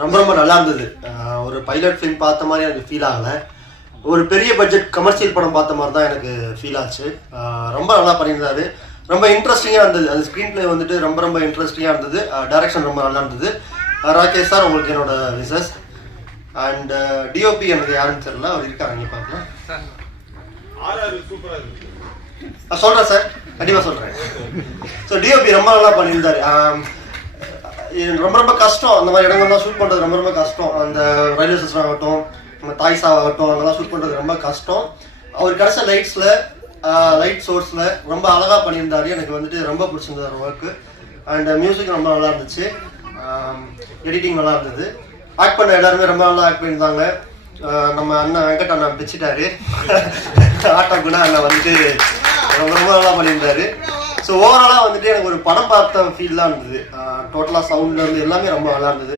ரொம்ப ரொம்ப நல்லா இருந்தது. ஒரு பைலட் ஃபிலிம் பார்த்த மாதிரி எனக்கு ஃபீல் ஆகலை. ஒரு பெரிய பட்ஜெட் கமர்ஷியல் படம் பார்த்த மாதிரி தான் எனக்கு ஃபீல் ஆச்சு. ரொம்ப நல்லா பண்ணியிருந்தாரு. ரொம்ப இன்ட்ரெஸ்டிங்காக இருந்தது. அது ஸ்க்ரீன் பிளே வந்துட்டு ரொம்ப ரொம்ப இன்ட்ரெஸ்டிங்காக இருந்தது. டைரக்ஷன் ரொம்ப நல்லா இருந்தது. ராகேஷ் சார் உங்களுக்கு என்னோட விசஸ். அண்ட் டிஓபி எனக்கு யாருன்னு தெரியல, அவர் இருக்காங்க, இங்கே பார்க்கலாம். சொல்கிறேன் சார், கண்டிப்பாக சொல்கிறேன். ஸோ டிஓபி ரொம்ப நல்லா பண்ணியிருந்தாரு. ரொம்ப ரொம்ப கஷ்டம் அந்த மாதிரி இடங்கள்லாம் ஷூட் பண்ணுறது, ரொம்ப ரொம்ப கஷ்டம். அந்த ரயில்வே ஸ்டேஷன் ஆகட்டும், நம்ம தாய்ஸா ஆகட்டும், அங்கெல்லாம் ஷூட் பண்ணுறது ரொம்ப கஷ்டம். அவர் கிடைச்ச லைட் சோர்ஸில் ரொம்ப அழகாக பண்ணியிருந்தாரு. எனக்கு வந்துட்டு ரொம்ப பிடிச்சிருந்தாரு ஒர்க்கு. அண்ட் மியூசிக் ரொம்ப நல்லா இருந்துச்சு. எடிட்டிங் நல்லா இருந்தது. ஆக்ட் பண்ண எல்லாருமே ரொம்ப நல்லா ஆக்ட் பண்ணியிருந்தாங்க. நம்ம அண்ணன் வெங்கட் அண்ணன் பிடிச்சிட்டாரு. ஆட்டா குணா அண்ணன் வந்துட்டு ரொம்ப ரொம்ப நல்லா பண்ணியிருந்தாரு. ஸோ ஓவராலாக வந்துட்டு எனக்கு ஒரு படம் பார்த்த ஃபீல் தான் இருந்தது. டோட்டலாக சவுண்ட்லேருந்து எல்லாமே ரொம்ப நல்லா இருந்தது.